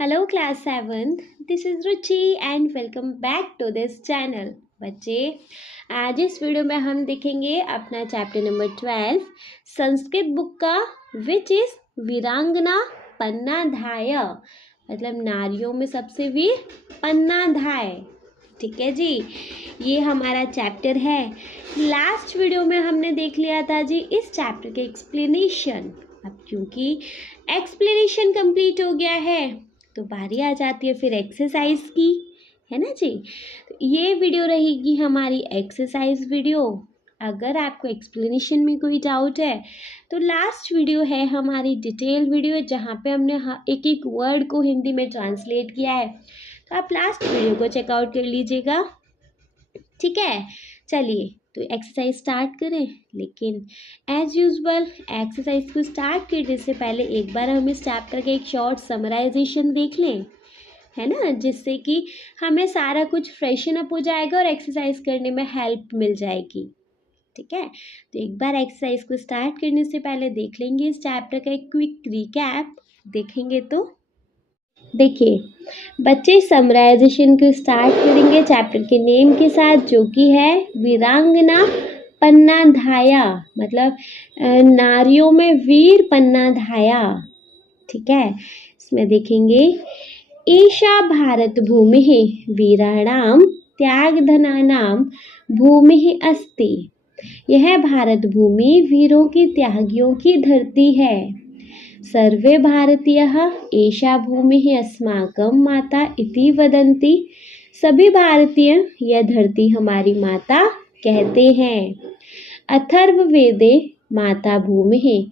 Hello class 7th, this is Ruchi and welcome back to this channel. बच्चे आज इस video में हम देखेंगे अपना चैप्टर नंबर 12 संस्कृत बुक का विच इज वीरांगना पन्नाधाय मतलब नारियों में सबसे वीर पन्नाधाय। ठीक है जी, ये हमारा चैप्टर है। लास्ट वीडियो में हमने देख लिया था जी इस चैप्टर के एक्सप्लेनेशन। अब क्योंकि एक्सप्लेनेशन कंप्लीट हो गया है तो बारी आ जाती है फिर एक्सरसाइज की, है ना जी। तो ये वीडियो रहेगी हमारी एक्सरसाइज वीडियो। अगर आपको एक्सप्लेनेशन में कोई डाउट है तो लास्ट वीडियो है हमारी डिटेल वीडियो जहाँ पे हमने एक एक वर्ड को हिंदी में ट्रांसलेट किया है, तो आप लास्ट वीडियो को चेकआउट कर लीजिएगा। ठीक है, चलिए तो एक्सरसाइज स्टार्ट करें। लेकिन एज यूजुअल एक्सरसाइज को स्टार्ट करने से पहले एक बार हम इस चैप्टर का एक शॉर्ट समराइजेशन देख लें, है ना, जिससे कि हमें सारा कुछ फ्रेशन अप हो जाएगा और एक्सरसाइज करने में हेल्प मिल जाएगी। ठीक है, तो एक बार एक्सरसाइज को स्टार्ट करने से पहले देख लेंगे इस चैप्टर का एक क्विक रिकैप। देखेंगे तो देखिए बच्चे समराइजेशन को स्टार्ट करेंगे चैप्टर के नेम के साथ, जो कि है वीरांगना पन्नाधाया मतलब नारियों में वीर पन्नाधाया। ठीक है, इसमें देखेंगे ईशा भारत भूमि वीराणाम त्यागधनानां भूमि अस्ति। यह भारत भूमि वीरों की त्यागियों की धरती है। सर्वे भारतीयः एषा भूमिः अस्माकं माता इति वदन्ति। सभी भारतीय यह धरती हमारी माता कहते हैं। अथर्ववेदे माता भूमिः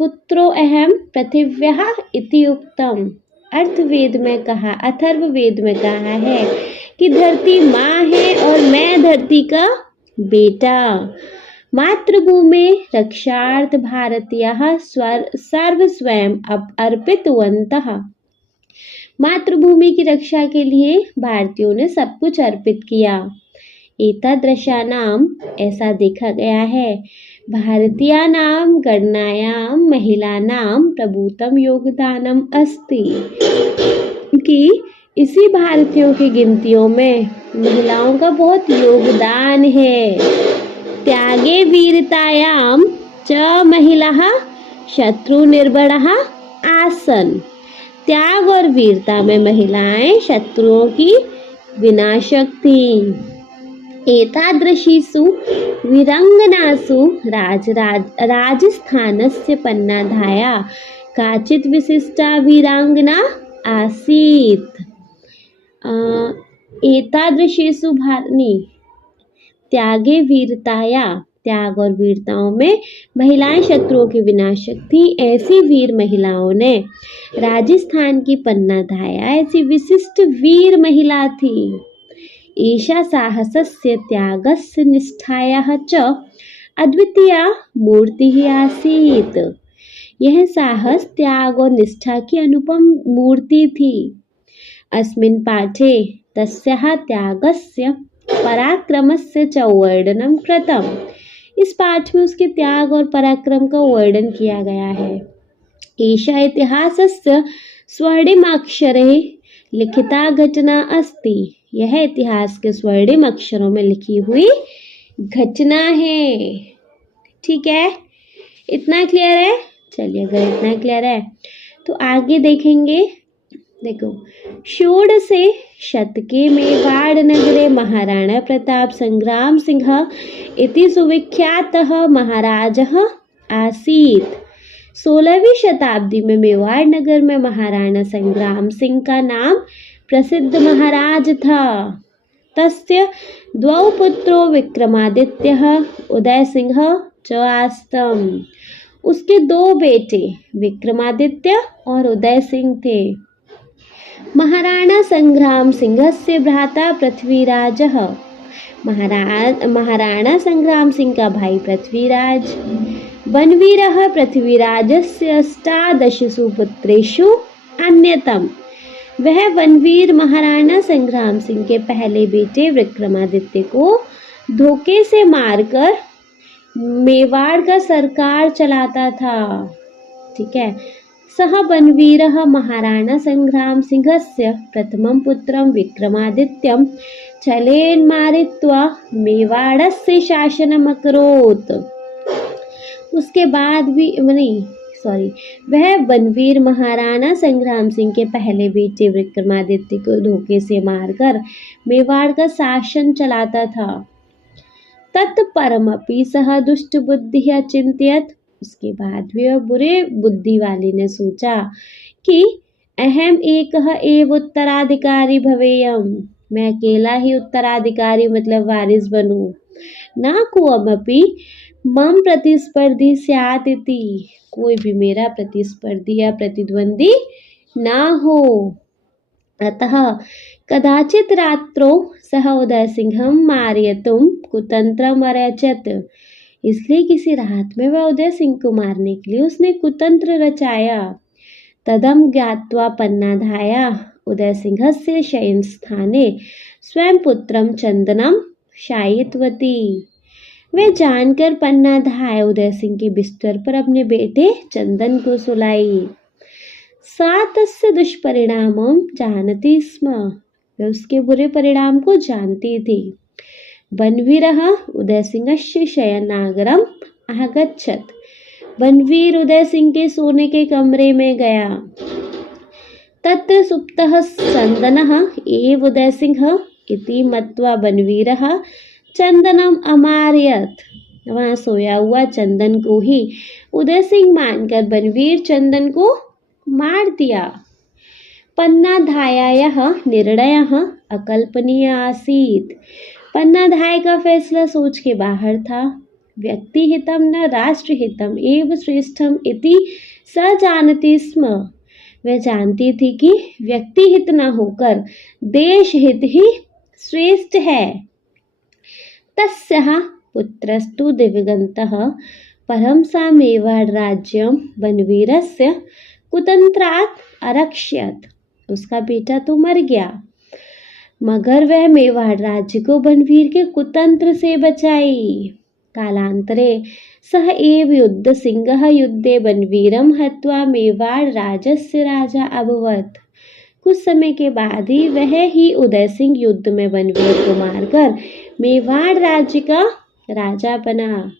पुत्रो अहम पृथिव्याः इति उक्तम। अर्थवेद में कहा, अथर्ववेद में कहा है कि धरती माँ है और मैं धरती का बेटा। मातृभूमि रक्षार्थ भारतीयः सर्व स्वयं अर्पितवन्तः। मातृभूमि की रक्षा के लिए भारतीयों ने सब कुछ अर्पित किया। एतादृशानाम ऐसा देखा गया है भारतीयानां गणनायां महिलानां प्रभुतम योगदानम अस्ति, कि इसी भारतीयों की गिनतियों में महिलाओं का बहुत योगदान है। त्यागे वीरतायां च महिलाः शत्रु निर्भरः आसन। त्याग और वीरता में महिलाएं शत्रुओं की विनाशक थीं। एतादृशीषु वीरांगनासु राजस्थानस्य पन्नाधाया काचित् विशिष्टा वीरांगना आसीत्। एतादृशीषु त्यागे वीरताया त्याग और वीरताओं में महिलाएं शत्रुओं की विनाशक थी। ऐसी वीर महिलाओं ने राजस्थान की पन्नाधाया ऐसी विशिष्ट वीर महिला थी। ईशा साहसस्य त्यागस्य निष्ठायाः च अद्वितीया मूर्ति ही आसीत्। यह साहस त्याग और निष्ठा की अनुपम मूर्ति थी। अस्मिन् पाठे तस्याः त्यागस्य पराक्रमस्य च वर्णनं कृतम्। इस पाठ में उसके त्याग और पराक्रम का वर्णन किया गया है। एषा इतिहासस्य स्वर्णिमाक्षरे लिखिता घटना अस्ति। यह इतिहास के स्वर्णिम अक्षरों में लिखी हुई घटना है। ठीक है, इतना क्लियर है। चलिए अगर इतना क्लियर है तो आगे देखेंगे। देखो, षोडशे शतके मेवाड़ नगरे महाराणा प्रताप संग्राम सिंह इति सुविख्यातः महाराजः आसीत्। 16वीं शताब्दी में मेवाड़ नगर में महाराणा संग्राम सिंह का नाम प्रसिद्ध महाराज था। तस्य द्वौ पुत्रो विक्रमादित्यः उदय सिंह च आस्तम। उसके दो बेटे विक्रमादित्य और उदय सिंह थे। महाराणा संग्राम सिंहस्य भ्राता पृथ्वीराजः। महाराणा संग्राम सिंह का भाई पृथ्वीराज। वनवीरः पृथ्वीराजस्य अष्टादशसु पुत्रेषु अन्यतम। वह वनवीर महाराणा संग्राम सिंह के पहले बेटे विक्रमादित्य को धोखे से मारकर मेवाड़ का सरकार चलाता था। ठीक है, सः बनवीरः महाराणा संग्राम सिंहस्य प्रथमं पुत्रं विक्रमादित्यं छलेन मारयित्वा मेवाड़स्य शासनम् अकरोत्। उसके बाद भी वह बनवीर महाराणा संग्राम सिंह के पहले बेटे विक्रमादित्य को धोखे से मारकर मेवाड़ का शासन चलाता था। तत्परमपि सह दुष्ट बुद्धि अचिंत्यत। उसके बाद भी वह बुरे बुद्धि वाले ने सोचा कि अहम एकः एव उत्तराधिकारी भवेयम, मैं अकेला ही उत्तराधिकारी मतलब वारिस बनूं। न कोऽपि मम प्रतिस्पर्धी स्यात् इति, कोई भी मेरा प्रतिस्पर्धी या प्रतिद्वंदी ना हो। अतः कदाचित् रात्रौ सः उदयसिंहं मारयितुं कुतंत्रम् अरचत। इसलिए किसी रात में वह उदय सिंह को मारने के लिए उसने कुतंत्र रचाया। तदम ज्ञात्वा पन्नाधाया उदय सिंहस्य शयनस्थाने स्वयं पुत्रम चंदनम शायितवती। वह जानकर पन्नाधाय उदय सिंह के बिस्तर पर अपने बेटे चंदन को सुलाई। सा तस्य दुष्परिणामं जानती स्म, वह उसके बुरे परिणाम को जानती थी। बनवीरः उदयसिंहस्य शयनागरम् आगच्छत्। बनवीर उदय सिंह के सोने के कमरे में गया। तत्र सुप्तः चंदनः एव उदय सिंह इति मत्वा बनवीरः चंदनम अमारयत। वहां सोया हुआ चंदन को ही उदय सिंह मानकर बनवीर चंदन को मार दिया। पन्नाधायायः निर्णयः अकल्पनीय आसीत्। पन्नाधाय का फैसला सोच के बाहर था। व्यक्तिहितं न राष्ट्रहितम् एव श्रेष्ठम् इति स जानती स्म। वह जानती थी कि व्यक्तिहित न होकर देश हित ही श्रेष्ठ है। तस्याः पुत्रस्तु दिवंगतः परं सा मेवाड़ राज्यं बनवीरस्य कुतंत्रात् अरक्षयत्। उसका बेटा तो मर गया मगर वह मेवाड़ राज्य को बनवीर के कुतंत्र से बचाई। कालांतरे सह एव युद्ध सिंहः युद्धे बनवीरं हत्वा मेवाड़ राज्यस्य राजा अभवत्। कुछ समय के बाद ही वह ही उदय सिंह युद्ध में बनवीर को मारकर मेवाड़ राज्य का राजा बना।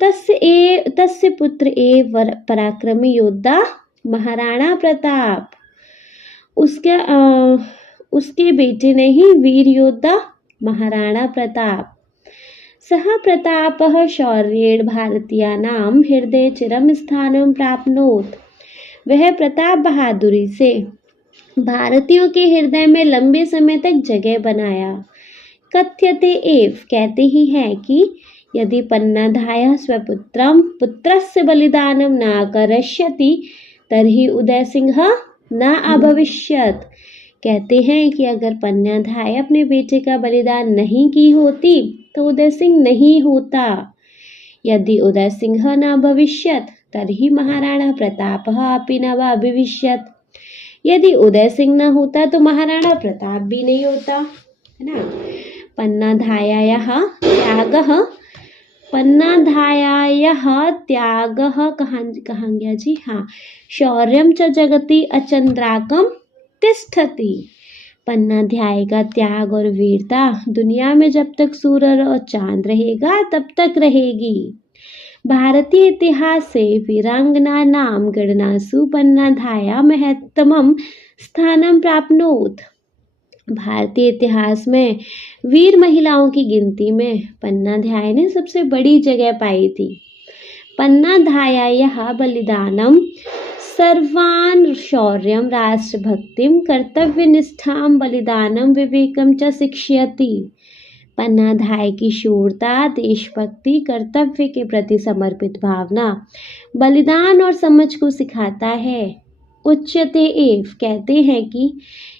तस्य पुत्र एव पराक्रमी योद्धा महाराणा प्रताप। उसके बेटे ने ही वीर योद्धा महाराणा प्रताप। सः प्रतापः शौर्येण भारतीयानां हृदये चिरं स्थानं प्राप्नोत्। वह प्रताप बहादुरी से भारतीयों के हृदय में लंबे समय तक जगह बनाया। कथ्यते एव, कहते ही हैं कि यदि पन्नाधायः स्वपुत्रं पुत्रस्य बलिदानं न करिष्यति तर्हि उदय सिंह न अभविष्यत्। कहते हैं कि अगर पन्नाधाय अपने बेटे का बलिदान नहीं की होती तो उदय सिंह नहीं होता। यदि उदय सिंह न भविष्यत् तर्हि महाराणा प्रतापः अपि न अभविष्यत्। यदि उदय सिंह न होता तो महाराणा प्रताप भी नहीं होता, है ना। पन्नाधायायः त्यागः कहाँ गया जी, हाँ, शौर्यं च जगति अचंद्राकम तिष्ठति। पन्नाधाय का त्याग और वीरता दुनिया में जब तक सूरज और चांद रहेगा तब तक रहेगी। भारतीय इतिहास से वीरांगनानां गणनासु पन्नाधाया महत्तमं स्थानं प्राप्नोत्। भारतीय इतिहास में वीर महिलाओं की गिनती में पन्नाधाय ने सबसे बड़ी जगह पाई थी। पन्नाधायायः बलिदानं सर्वान् शौर्यं राष्ट्रभक्तिं कर्तव्यनिष्ठां बलिदानं विवेकं च शिक्षयति। पन्नाधाय की शूरता, देशभक्ति, कर्तव्य के प्रति समर्पित भावना, बलिदान और समझ को सिखाता है। उच्यते एव, कहते हैं कि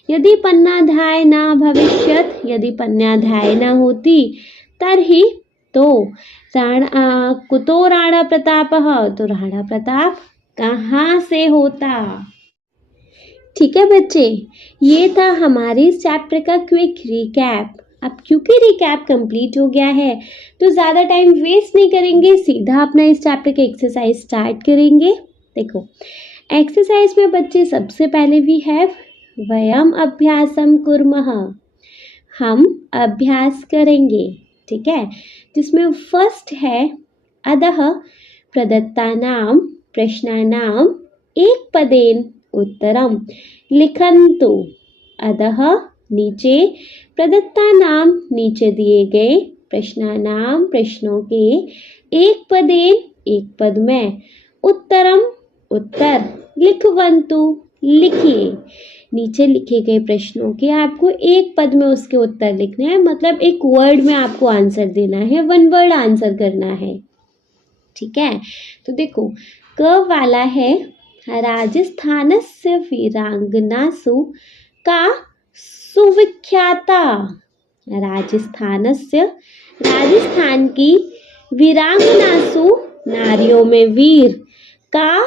यदि पन्नाधाय न भविष्यत्, यदि पन्नाधाय न होती तर्हि तो कुतो राणा प्रतापः, तो राणा प्रताप कहाँ से होता। ठीक है बच्चे, ये था हमारे इस चैप्टर का क्विक रिकैप। अब क्योंकि रिकैप कंप्लीट हो गया है तो ज़्यादा टाइम वेस्ट नहीं करेंगे, सीधा अपना इस चैप्टर के एक्सरसाइज स्टार्ट करेंगे। देखो, एक्सरसाइज में बच्चे सबसे पहले वी हैव वयम अभ्यासम कुर्मः, हम अभ्यास करेंगे, ठीक है। जिसमें फर्स्ट है अधः प्रदत्तानां प्रश्नानां एक पदेन उत्तरम लिखन्तु। अधः नीचे, प्रदत्तानां नीचे दिए गए, प्रश्नानां प्रश्नों के, एक पदेन एक पद में, उत्तरम उत्तर, लिखवन्तु लिखिए। नीचे लिखे गए प्रश्नों के आपको एक पद में उसके उत्तर लिखने हैं, मतलब एक वर्ड में आपको आंसर देना है, वन वर्ड आंसर करना है, ठीक है। तो देखो क वाला है राजस्थानस्य वीरांगनासु का सुविख्याता। राजस्थान की वीरांगनासु नारियों में वीर का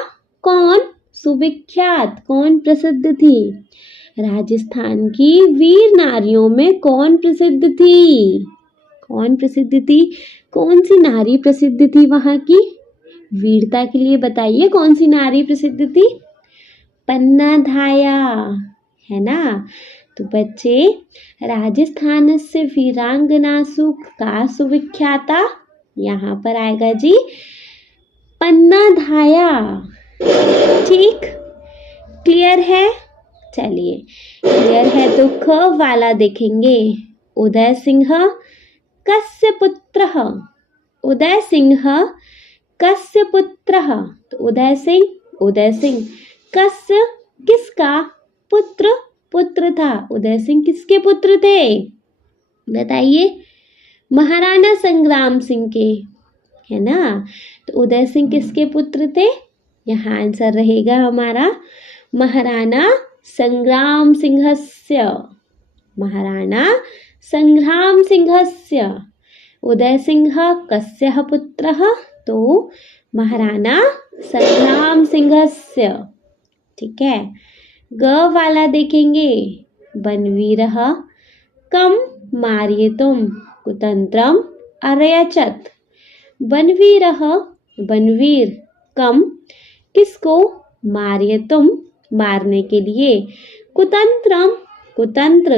कौन सुविख्यात, कौन प्रसिद्ध थी। राजस्थान की वीर नारियों में कौन प्रसिद्ध थी, कौन प्रसिद्ध थी, कौन सी नारी प्रसिद्ध थी वहां की वीरता के लिए, बताइए कौन सी नारी प्रसिद्ध थी। पन्नाधाया, है ना। तो बच्चे राजस्थान से वीरांगनासु का सुविख्याता, यहाँ पर आएगा जी पन्नाधाया, ठीक। क्लियर है, चलिए क्लियर है तो ख वाला देखेंगे। उदय सिंह कस्य पुत्रः, उदय सिंह कस्य पुत्रः, तो उदय सिंह कस्य किसका पुत्र, पुत्र था। उदय सिंह किसके पुत्र थे बताइए, महाराणा संग्राम सिंह के, है ना। तो उदय सिंह किसके पुत्र थे, यहाँ आंसर रहेगा हमारा महाराणा संग्राम सिंहस्य, महाराणा संग्राम सिंहस्य। उदय सिंह कस्य पुत्रः, तो महाराणा संग्राम सिंहस्य, ठीक है। ग वाला देखेंगे। बनवीरः कम मारयितुं कुतंत्रम अरयचत। बनवीरः बनवीर, कम किसको, मारयितुं मारने के लिए, कुतंत्रम कुतंत्र,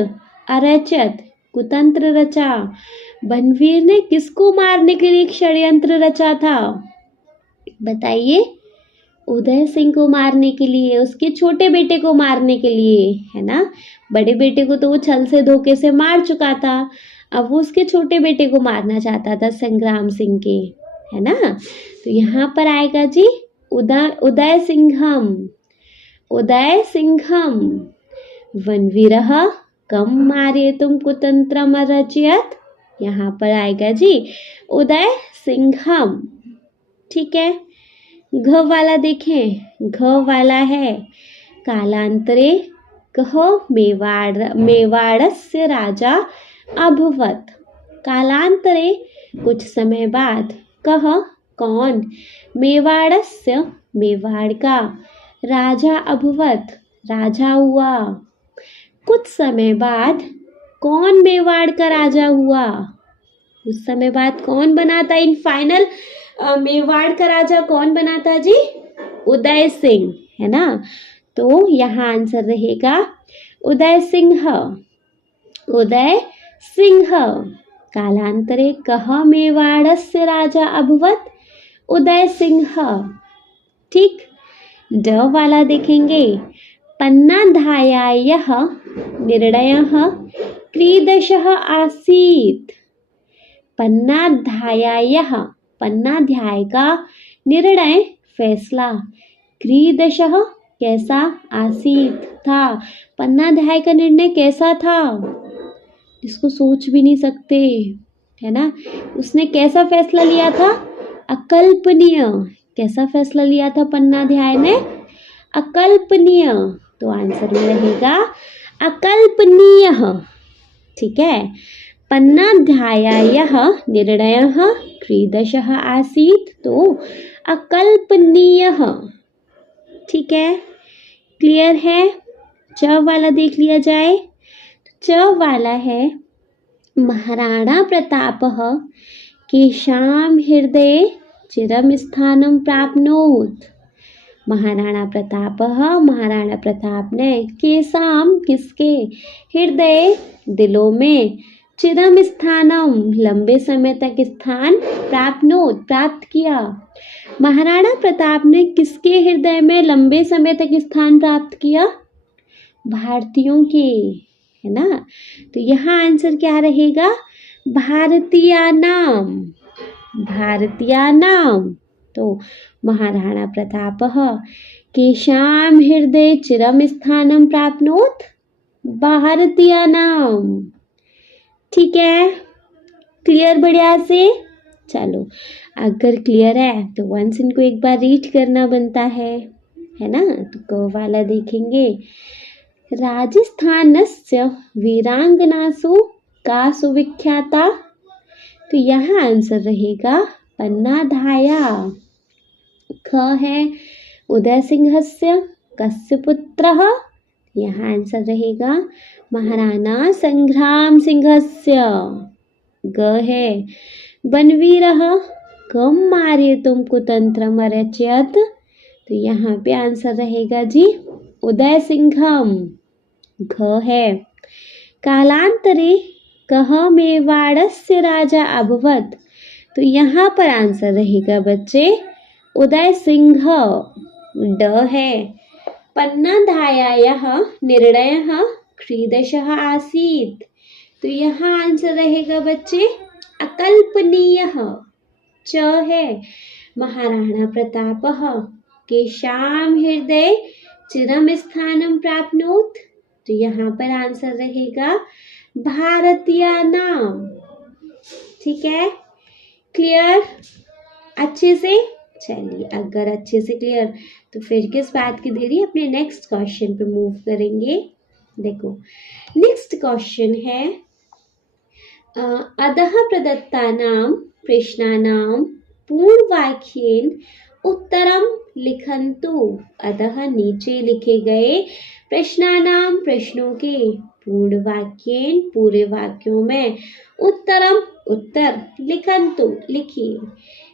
अरचत कुतंत्र रचा। बनवीर ने किसको मारने के लिए एक षड्यंत्र रचा था बताइए। उदय सिंह को मारने के लिए, उसके छोटे बेटे को मारने के लिए, है ना। बड़े बेटे को तो वो छल से धोखे से मार चुका था, अब वो उसके छोटे बेटे को मारना चाहता था संग्राम सिंह के, है ना। तो यहाँ पर आएगा जी उदय सिंहम, उदय सिंहम। वनवीरः कम मारयितुं कुतंत्रम अरचयत, यहाँ पर आएगा जी उदय सिंहम, ठीक है। घ वाला देखें। घ वाला है कालांतरे कह मेवाड़स्य राजा अभवत। कालांतरे कुछ समय बाद, कह कौन, मेवाड़स्य मेवाड़ का, राजा अभवत राजा हुआ। कुछ समय बाद कौन मेवाड़ का राजा हुआ, उस समय बाद कौन बना था इन फाइनल मेवाड़ का राजा कौन बना था जी, उदय सिंह, है ना। तो यहाँ आंसर रहेगा उदय सिंह, उदय सिंह। कालांतरे कह मेवाड़स्य राजा अभवत, उदय सिंह, ठीक। ड वाला देखेंगे। पन्नाधायायः निर्णयः कीदृशः आसीत्। पन्नाध्यायः, पन्नाध्याय का, निर्णय फैसला, कीदृशः कैसा, आसीत था। पन्नाध्याय का निर्णय कैसा था, इसको सोच भी नहीं सकते, है ना। उसने कैसा फैसला लिया था, अकल्पनीय। कैसा फैसला लिया था पन्नाध्याय ने, अकल्पनीय। तो आंसर में रहेगा अकल्पनीय, ठीक है। पन्नाध्यायः निर्णयः कीदृशः आसीत्, तो अकल्पनीय, ठीक है। क्लियर है। च वाला देख लिया जाए। च वाला है महाराणा प्रतापः केषां हृदये चिरं स्थानं प्राप्नोत्। महाराणा प्रतापः, महाराणा प्रताप ने केषां किसके हृदय दिलों में चिरम स्थानम लंबे समय तक स्थान प्राप्त किया। महाराणा प्रताप ने किसके हृदय में लंबे समय तक स्थान प्राप्त किया? भारतीयों के, है ना। तो यहाँ आंसर क्या रहेगा? भारतीयानाम, भारतीयानाम। तो महाराणा प्रतापः केषां हृदये चिरं स्थानं प्राप्नोत्? भारतीयानाम। ठीक है, क्लियर बढ़िया से? चलो, अगर क्लियर है तो वंस इनको एक बार रीड करना बनता है ना। तो क वाला देखेंगे, राजस्थानस्य वीरांगनासु का सुविख्याता। तो यहाँ आंसर रहेगा पन्नाधाया। ख है उदय सिंहस्य कस्य पुत्रः? यहाँ आंसर रहेगा महाराणा संग्राम सिंहस्य। ग है बनवीरः कम मारयितुं कुतंत्रम अरचयत्? तो यहाँ पे आंसर रहेगा जी उदय सिंघम। घ है कालांतरे कः मेवाड़स्य राजा अभवत्? तो यहाँ पर आंसर रहेगा बच्चे उदय सिंह। ड है पन्नाधायायाः निर्णयः कीदृशः आसीत्? तो यहाँ आंसर रहेगा बच्चे अकल्पनीयः। च है महाराणा प्रतापः केषां हृदये चिरं स्थानं प्राप्नोत्? तो यहाँ पर आंसर रहेगा भारतीयानाम। ठीक है, क्लियर अच्छे से? चलिए, अगर अच्छे से क्लियर तो फिर किस बात की देरी, अपने नेक्स्ट क्वेश्चन पे मूव करेंगे। देखो, नेक्स्ट क्वेश्चन है अधः प्रदत्तानां प्रश्नानां पूर्णवाक्येन उत्तरम लिखन्तु। अधः नीचे लिखे गए प्रश्नानां प्रश्नों के पूर्णवाक्येन पूरे वाक्यों में उत्तरम उत्तर लिखन्तु लिखिए।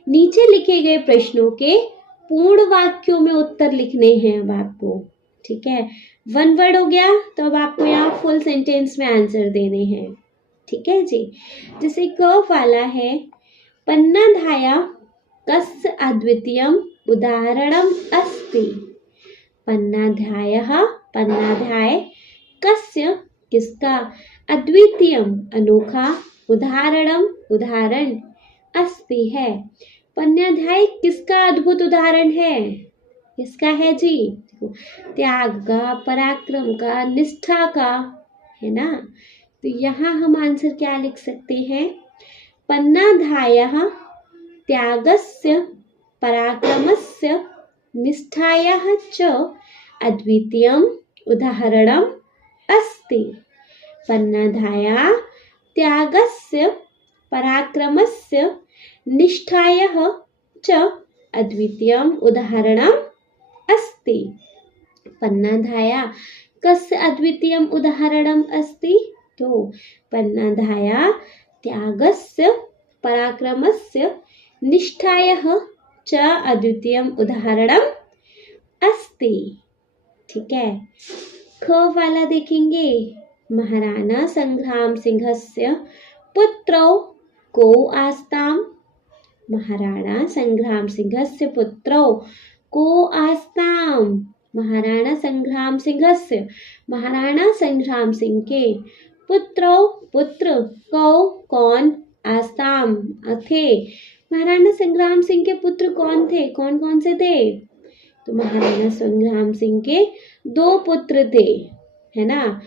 नीचे लिखे गए प्रश्नों के पूर्ण वाक्यों में उत्तर लिखने हैं अब आपको। ठीक है, वन वर्ड हो गया तो अब आपको यहाँ फुल सेंटेंस में आंसर देने हैं। ठीक है जी। जैसे क वाला है पन्नाधाया कस्य अद्वितीयम उदाहरणम अस्ति। पन्नाध्यायः, पन्नाध्याय कस्य किसका, अद्वितीयम अनोखा, उदाहरणम उदाहरण, अस्ति है। पन्नाध्याय किसका अद्भुत उदाहरण है? किसका है जी? त्याग का, पराक्रम का, निष्ठा का, है ना। तो यहाँ हम आंसर क्या लिख सकते हैं? पन्नाधायः त्यागस्य पराक्रमस्य निष्ठायाः च अद्वितीयम् उदाहरणम् अस्ति। पन्नाधाया त्यागस्य पराक्रमस्य निष्ठायाः च अद्वितीयम् उदाहरणम् अस्ति। पन्नाधाया कस्य अद्वितीयम् उदाहरणम् अस्ति? तो पन्नाधाया त्यागस्य पराक्रमस्य निष्ठायाः च अद्वितीयम् उदाहरणम् अस्ति। ठीक है, ख वाला देखेंगे, महाराणा संग्राम सिंहस्य पुत्रौ को आस्ताम्। महाराणा संग्राम सिंहस्य पुत्रौ को आस्ताम्। महाराणा संग्राम सिंहस्य, महाराणा संग्राम सिंह के पुत्रौ पुत्र, कौ कौन, आस्ताम थे। महाराणा संग्राम सिंह के पुत्र कौन थे? कौन कौन से थे? तो महाराणा संग्राम सिंह के दो पुत्र थे, है ना।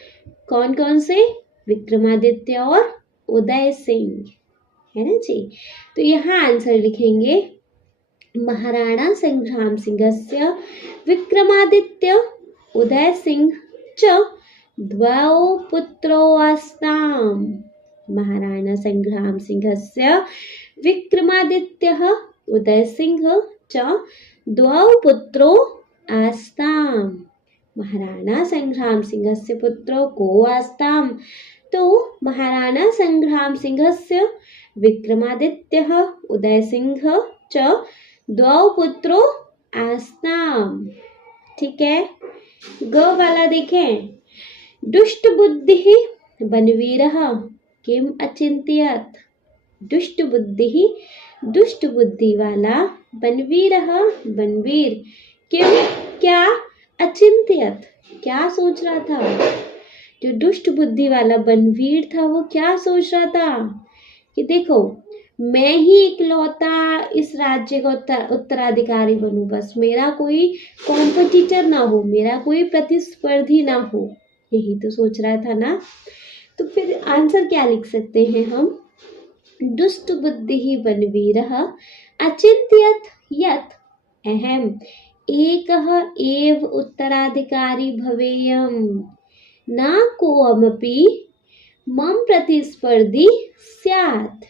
कौन कौन से? विक्रमादित्य और उदय सिंह, है ना जी। तो यहाँ आंसर लिखेंगे महाराणा संग्राम सिंहस्य विक्रमादित्य उदय सिंह च द्वौ पुत्रौ आस्ताम्। महाराणा संग्राम सिंहस्य विक्रमादित्यः उदय सिंह च द्वौ पुत्रौ आस्ताम्। महाराणा संग्राम सिंहस्य पुत्रौ को आस्ताम्? तो महाराणा संग्राम सिंहस्य विक्रमादित्यः उदय सिंह च द्वौ पुत्रौ आस्ताम। ठीक है। ग वाला देखें, दुष्ट बुद्धि बनवीरः किम अचिंत्यत। दुष्ट बुद्धि वाला बनवीरः बनवीर किम क्या अचिंत्यत क्या सोच रहा था। जो दुष्ट बुद्धि वाला बनवीर था वो क्या सोच रहा था कि देखो मैं ही इकलौता इस राज्य का उत्तराधिकारी बनूं, बस मेरा कोई कॉम्पिटिटर ना हो, मेरा कोई प्रतिस्पर्धी ना हो, यही तो सोच रहा था ना। तो फिर आंसर क्या लिख सकते हैं हम, दुष्ट बुद्धि बनवीरः अचिंत्यत यत् अहम एकः एव उत्तराधिकारी भवेयम न कोऽपि मम प्रतिस्पर्धी स्यात्।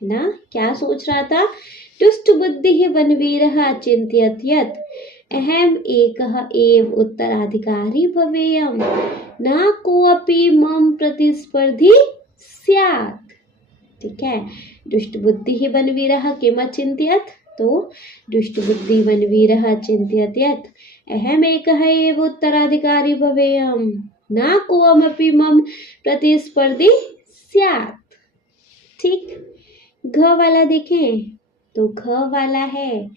ना क्या सोच रहा था, दुष्ट बुद्धि बनवीरः अचिंत्यत यत् अहम एकः एव उत्तराधिकारी भवेयम न कोऽपि मम प्रतिस्पर्धी स्यात्। ठीक है। दुष्ट बुद्धि बनवीरः किम अचिंत्यत, तो दुष्ट बुद्धि बनवीरः अचिंत्यत यत् अहम एकः एव उत्तराधिकारी भवेयम न कोऽपि मम प्रतिस्पर्धी स्यात्। ठीक। घ वाला देखें, तो घ वाला है,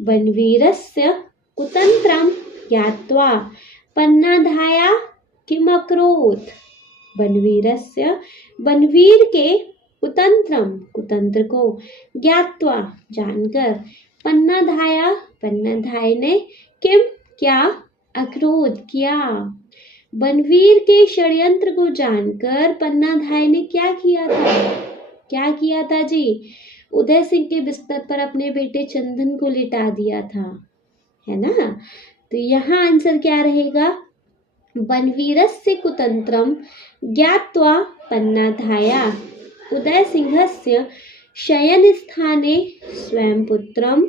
बनवीरस्य कुतंत्रम ज्ञात्वा पन्नाधाया किम अकरोत्। बनवीरस्य बनवीर के कुतंत्रम कुतंत्र को ज्ञात्वा जानकर पन्नाधाया पन्नाधाय ने किम क्या अकरोध किया। बनवीर के षड्यंत्र को जानकर पन्नाधाय ने क्या किया था जी, उदय सिंह के बिस्तर पर अपने बेटे चंदन को लिटा दिया था, है ना। तो यहाँ आंसर क्या रहेगा, बनवीरस्य कुतंत्रम ज्ञात्वा पन्नाधाया उदय सिंहस्य शयन स्थाने स्वयं पुत्रम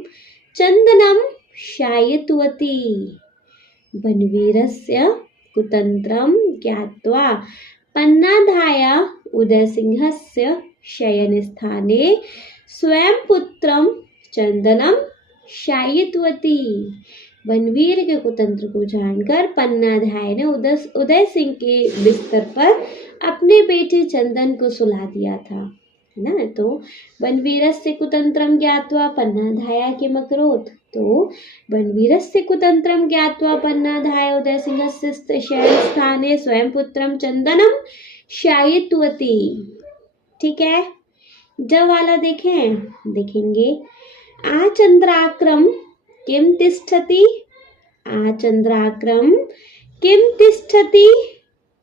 चंदनम शायितवती। बनवीरस्य कुतंत्रम ज्ञात्वा पन्नाधाया उदय सिंहस्य शयन स्थाने स्वयं पुत्रम चंदनम शायितवती। बनवीर के कुतंत्र को जानकर पन्नाधाय ने उदय सिंह के बिस्तर पर अपने बेटे चंदन को सुला दिया था, है ना। तो बनवीरस्य कुतंत्रम ज्ञात्वा पन्नाधाया किम अकरोत्, तो बनवीरस्य कुतंत्रम ज्ञात्वा पन्नाधाय उदय सिंहस्य शयन स्थाने स्वयं पुत्रम चंदनम शायितवती। ठीक है। जब वाला देखेंगे, आचंद्राक्रम किम तिष्ठति। आचंद्राक्रम किम तिष्ठति,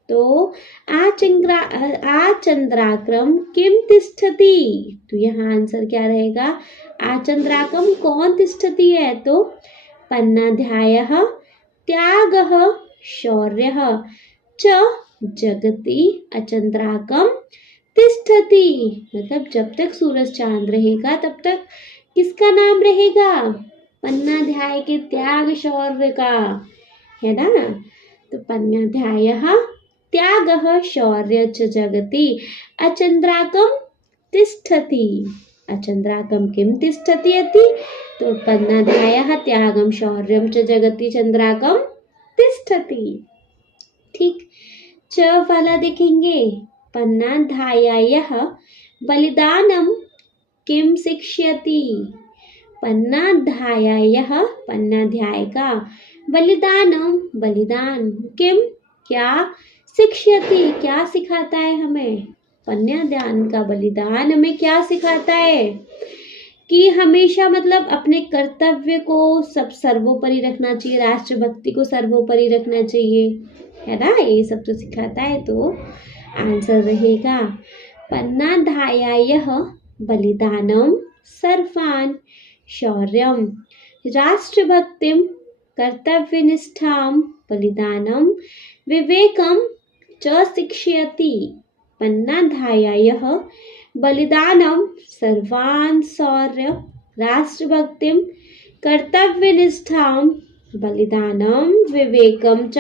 तो आचंद्राक्रम किम तिष्ठति, तो यहाँ आंसर क्या रहेगा, आचंद्राक्रम कौन तिष्ठति है, तो पन्नाध्यायः त्यागः शौर्यः च जगति अचंद्राकम तिष्ठति। मतलब जब तक सूरज चांद रहेगा तब तक किसका नाम रहेगा, पन्नाध्याय के त्याग शौर्य का, है ना। तो पन्नाध्यायः त्यागः शौर्य च जगति अचंद्राकम तिष्ठति। अचंद्राकम किम तिष्ठति अति, तो पन्नाध्यायः त्यागम शौर्यम च जगति चंद्राकम तिष्ठति। ठीक। च वाला देखेंगे, पन्नाध्यायः बलिदानम किम शिक्षयति। पन्नाध्यायः पन्नाध्याय का बलिदानम बलिदान किम क्या शिक्षयति क्या सिखाता है हमें। पन्नाध्यान का बलिदान हमें क्या सिखाता है कि हमेशा मतलब अपने कर्तव्य को सब सर्वोपरि रखना चाहिए, राष्ट्रभक्ति को सर्वोपरि रखना चाहिए, है ना। ये सब तो सिखाता है। तो आंसर रहेगा पन्नाध्यायः बलिदानम सर्वान् शौर्यम राष्ट्रभक्तिम कर्तव्यनिष्ठाम बलिदानम विवेकम च शिक्षयति। पन्नाध्यायः बलिदानम सर्वान् शौर्य राष्ट्रभक्तिम कर्तव्यनिष्ठाम बलिदानम विवेकम च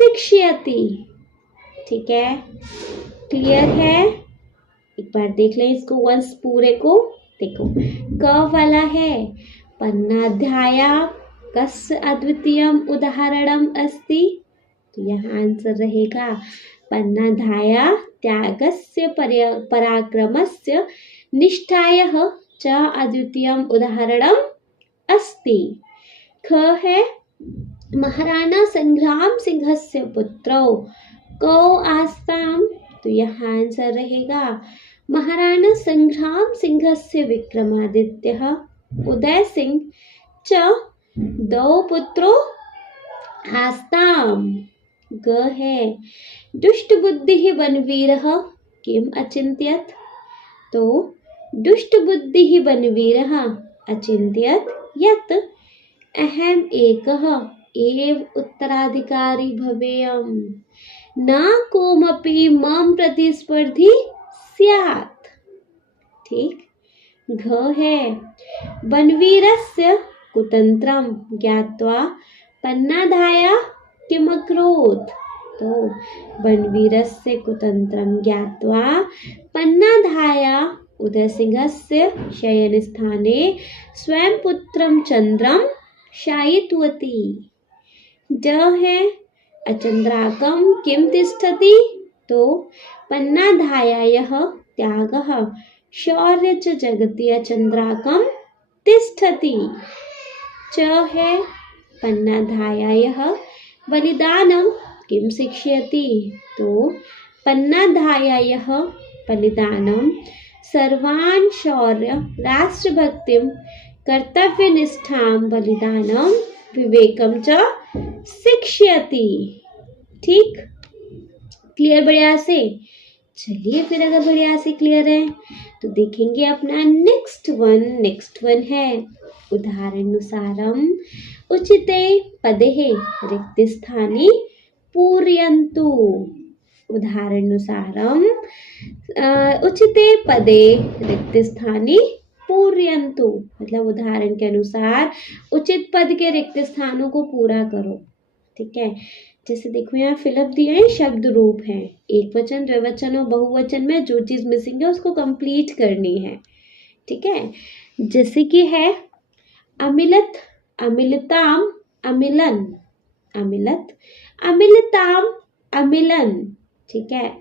शिक्षयति। ठीक है, क्लियर है। एक बार देख लें इसको वंश पूरे को। देखो क वाला है, पन्नाध्याया कस्य अद्वितीयम् उदाहरणम् अस्ति। तो यहाँ आंसर रहेगा पन्नाध्याया त्यागस्य पराक्रमस्य निष्ठायाः च अद्वितीयम् उदाहरणम् अस्ति। ख है महाराणा संग्राम सिंहस्य पुत्रौ कौ आस्ताम्। तो यहाँ आंसर रहेगा महाराणा संग्राम सिंहस्य विक्रमादित्यः उदय सिंह च दौ पुत्रो आस्ताम्। ग है दुष्ट बुद्धिः वनवीरः किम अचिन्त्यत्। तो दुष्ट बुद्धिः वनवीरः अचिन्त्यत् यत् अहम् एकः एव उत्तराधिकारी भवेयम् न कोमपि मम प्रतिस्पर्धी स्यात्। ठीक। घ है वनवीरस्य कुतन्त्रं ज्ञात्वा पन्नाधाया किमकरोत्। तो वनवीरस्य कुतन्त्रं ज्ञात्वा पन्नाधाया उदयसिंहस्य शयनस्थाने स्वयं पुत्रं चन्द्रं शायितवती। ज है अचन्द्राकं किं तिष्ठति। तो पन्नाधायायाः त्यागः शौर्य च जगति अचन्द्राकं तिष्ठति। च है पन्नाधायायाः बलिदानं किं शिक्षयति। तो पन्नाधायायाः बलिदानं सर्वान् शौर्य राष्ट्रभक्तिं कर्तव्यनिष्ठां बलिदानं विवेकं च शिक्षयति। ठीक, क्लियर बढ़िया से। चलिए फिर अगर बढ़िया से क्लियर है तो देखेंगे अपना नेक्स्ट वन है उदाहरणानुसारम उचिते पदेः रिक्तस्थानि पूरयन्तु। उदाहरणानुसारम उचिते पदे रिक्तस्थानि पूरयन्तु, मतलब उदाहरण के अनुसार उचित पद के रिक्त स्थानों को पूरा करो। ठीक है, जैसे देखो यहाँ फिलअप दिए हैं, शब्द रूप हैं, एक वचन द्विवचन और बहुवचन में जो चीज मिसिंग है उसको कंप्लीट करनी है। ठीक है, जैसे कि है अमिलत, अमिलताम, अमिलन, अमिलत, अमिलताम, अमिलन। ठीक है,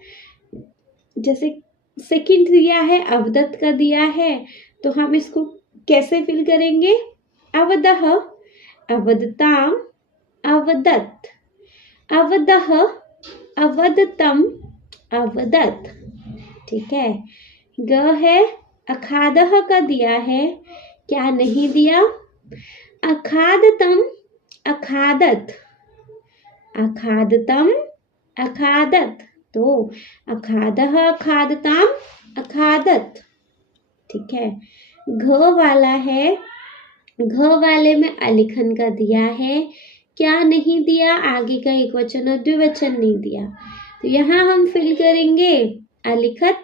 जैसे सेकंड दिया है, अवदत का दिया है, तो हम इसको कैसे फिल करेंगे? अवदह, अवदताम, अवदत, अवदह, अवदतम, अवदत। ठीक है, ग है अखादह का दिया है, क्या नहीं दिया? अखादतम, अखादत, अखादतम, अखादत। तो अखादह, अखादताम, अखादत। ठीक है, घ वाला है, घ वाले में अलिखन का दिया है, क्या नहीं दिया? आगे का एक वचन और द्विवचन नहीं दिया, तो यहाँ हम फिल करेंगे अलिखत,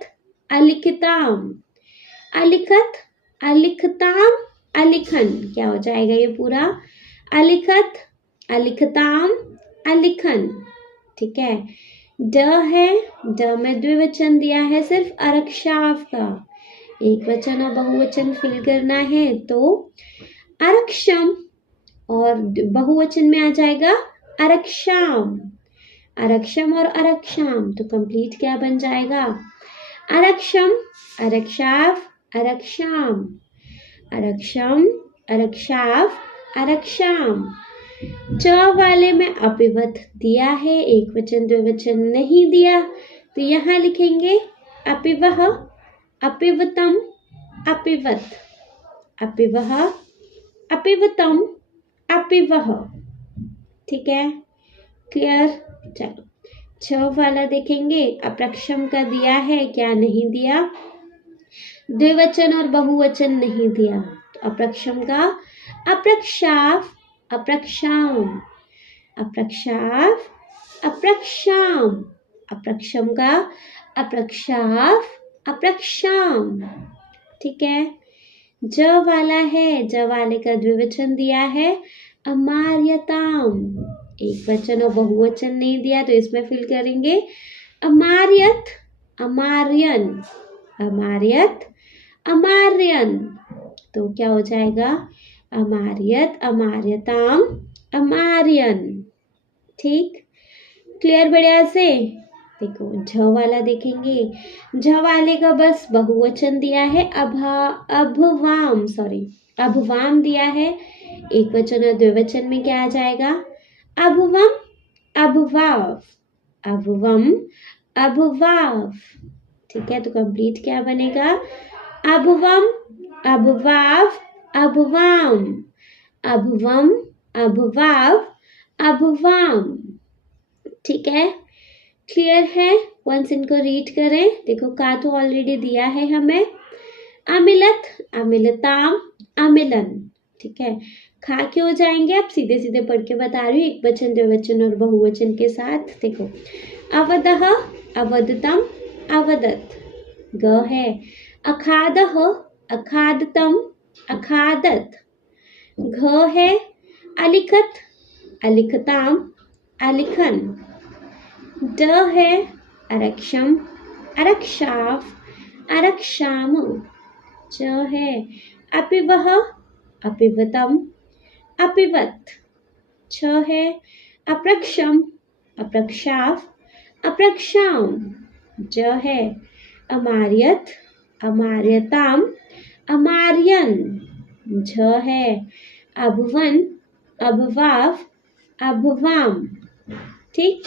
अलिखिताम, अलिखत, अलिखताम, अलिखन। क्या हो जाएगा ये पूरा? अलिखत, अलिखताम, अलिखन। ठीक है, ड है, ड में द्विवचन दिया है सिर्फ अरक्षाव का, एक वचन और बहुवचन फिल करना है, तो अरक्षम, और बहुवचन में आ जाएगा अरक्षाम, अरक्षम और अरक्षाम, तो कंप्लीट क्या बन जाएगा? अरक्षम, अरक्षाव, अरक्षाम, अरक्षम, अरक्षाव, अरक्षाम। च वाले में अपिवत दिया है, एक वचन द्विवचन नहीं दिया, तो यहाँ लिखेंगे अपिवह, अपिवतम, अपिवत, अपिवह, अपिवतम, अपिवह। ठीक है, क्लियर। चलो छ वाला देखेंगे, अप्रक्षम का दिया है, क्या नहीं दिया? द्विवचन और बहुवचन नहीं दिया, तो अप्रक्षम का अप्रक्षाव, अप्रक्षाम, अप्रक्षाव, अप्रक्षाम, अप्रक्षम का अप्रक्षाव, अप्रक्षाम। ठीक है, ज वाला है, ज वाले का द्विवचन दिया है अमार्यताम, एक वचन और बहुवचन नहीं दिया, तो इसमें फिल करेंगे अमार्यत, अमार्यन, अमार्यत, अमार्यन। तो क्या हो जाएगा? अमार्यत, अमार्यताम, अमार्यन। ठीक, क्लियर बढ़िया से। देखो झ वाला देखेंगे, झ वाले का बस बहुवचन दिया है, अभवाम, सॉरी अभवाम दिया है। एक वचन और द्विवचन में क्या आ जाएगा? अभवम, अभवाव, अभवम, अभवाव। ठीक है, तो कंप्लीट क्या बनेगा? अभवम, अभवाव, अभवाम, अभवम, अभवाव, अभवाम। ठीक है, क्लियर है? वंस इनको रीड करें। देखो का तो ऑलरेडी दिया है हमें, अमिलत, अमिलताम, अमिलन। ठीक है, खा के हो जाएंगे, आप सीधे सीधे पढ़ के बता रही हूँ, एक वचन द्विवचन और बहुवचन के साथ। देखो अवदह, अवदतम, अवदत। ग है अखादह, अखादतम, अखादत। घ है अलिखत, अलिखताम, अलिखन। ड है अरक्षम, अरक्षाव, अरक्षाम। च है अपिवह, अपिवतम, अपिवत। छ है अप्रक्षम, अप्रक्षाव, अप्रक्षाम। ज है अमार्यत, अमार्यताम, अमार्यन। झ है अभवन, अभवाव, अभवाम। ठीक,